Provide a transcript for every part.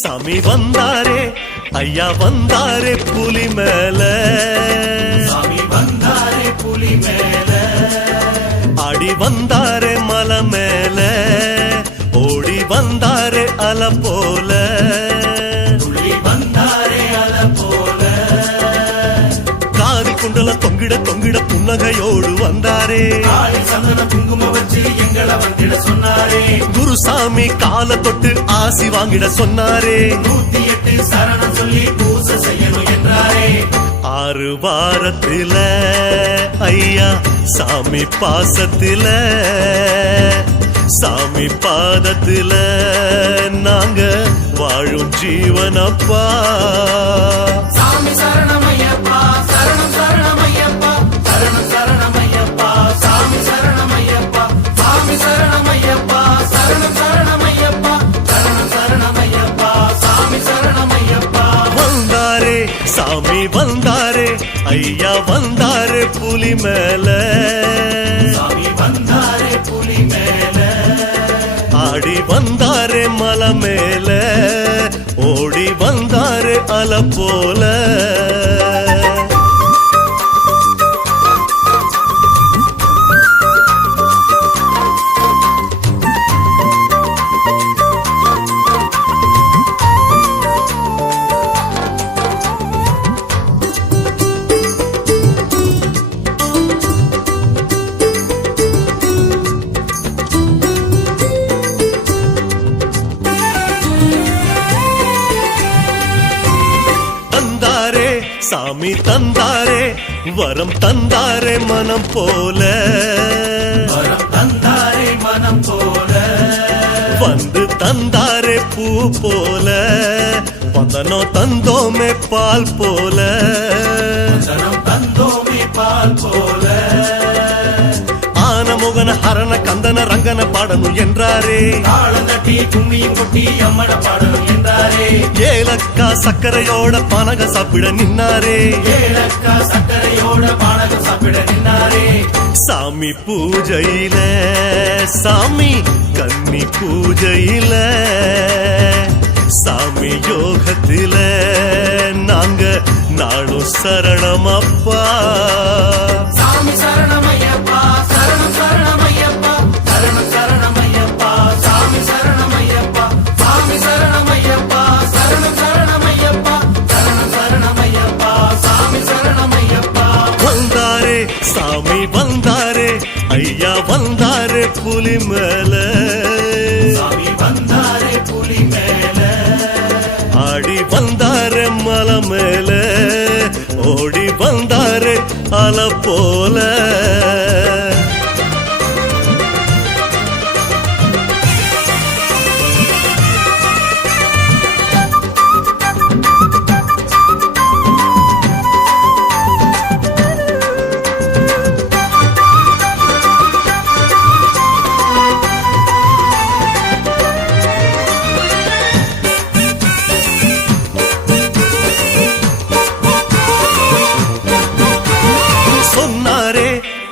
சாமி வந்தாரே ஐயா வந்தாரே புலி மேல, சாமி வந்தாரே புலி மேல, ஆடி வந்தாரே மலை மேல, ஓடி வந்தாரே அல போல, துள்ளி வந்தாரே அல போல, காதி குண்டல தொங்கிட தொங்கிட புன்னகையோடு வந்தாரே, காலி சந்தன குங்கும வச்சு எங்களை வந்திட சொன்னாரே, குருசாமி கால தொட்டு ஆசி வாங்கிட சொன்னாரே, 108 சரணம் சொல்லி பூசை செய்யணும் என்றாரே, 6 வாரத்தில ஐயா சாமி பாசத்தில, சாமி பாதத்தில நாங்க வாழும் ஜீவனப்பா, சாமி சரணமையப்பா சரணம் சரணமையப்பா, சரணம் சரணமையப்பா சாமி சரணமையப்பா, சாமி சரணமையப்பா சரணம் சரணமையப்பா, சரணம் சரணமையப்பா சாமி சரணமையப்பா. வந்தாரே சாமி வந்தாரே ஐயா வந்தாரே புலி மேல, சாமி வந்தாரே புலி மேல, ஆடி வந்தாரே மலை மேல, ஓடி வந்தாரே அல போல, சாமி தந்தாரே வரம் தந்தாரே மனம் போல, வரம் தந்தாரே மனம் போல, வந்து தந்தாரே பூ போல, வந்தனோ தந்தோமே பால் போல, வந்தனம் தந்தோமே பால் போல, ஆனமுகன ஹரண கந்தன ரங்கன பாடணும் என்றாரே, தாளம் தட்டி கும்மியும் கொட்டி அம்மட பாடணும் என்றாரே, ஏலக்கா சக்கரையோட பனக சாப்பிட நின்னாரே, ஏலக்கா சக்கரையோட பானகம் சாப்பிட நின்னாரே, சாமி பூஜையில சாமி கன்னி பூஜையில, சாமி யோகத்தில நாங்க நாளும் சரணமப்பா, சாமி சரணமையப்பா சரணம் சரணமையப்பா, சரணம் சரணமையப்பா சாமி சரணமையப்பா, சாமி சரணமையப்பா சரணம் சரணமையப்பா, சரணம் சரணமையப்பா சாமி சரணமையப்பா. வந்தாரே சாமி வந்தாரே ஐயா வந்தாரே புலி மேல, சாமி வந்தாரே புலி மேல, ஆடி வந்தாரே மலை மேல, ஓடி வந்தாரே அல போல,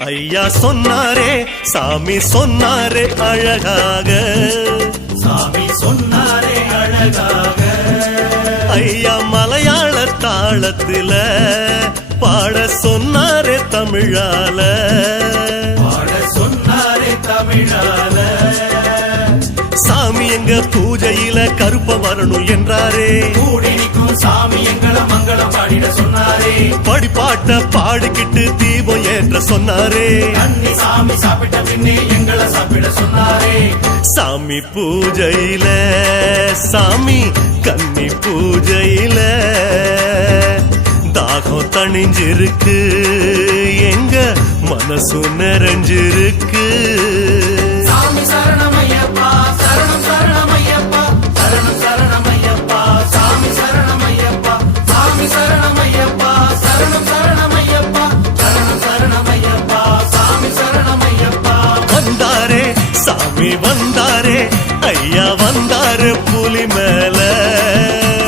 ஐயா சொன்னாரே சாமி சொன்னாரே அழகாக, சாமி சொன்னாரே அழகாக, ஐயா மலையாள தாளத்தில பாட சொன்னாரே தமிழால, பாட சொன்னாரே தமிழால, சாமி எங்க பூஜையில கருப்ப வரணும் என்றாரே, கூடி நிற்கும் சாமி எங்களை மங்களம் பாடிட சொன்னாரே, படிப்பாட்ட பாடிக்கிட்டு தீபம் ஏற்ற சொன்னாரே, அன்னி சாமி சாப்பிட்ட பின்னே எங்களை சாப்பிட சொன்னாரே, சாமி பூஜையில சாமி கன்னி பூஜையில தாகம் தணிஞ்சிருக்கு எங்க மனசு நிறைஞ்சிருக்கு சாமி சரணமையப்பா சரணம் சரணமையப்பா சரணம் சரணமையப்பா சாமி சரணமையப்பா சாமி சரணமையப்பா சரணம் சரணமையப்பா சரணம் சரணமையப்பா சாமி சரணமையப்பா வந்தாரே சாமி வந்தாரே ஐயா வந்தாரு புலி மேல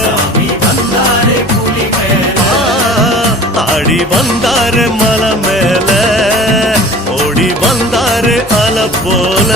சாமி வந்தாரே புலி மேல ஆடி வந்தாரு மலை மேல ஓடி வந்தாரு அல போல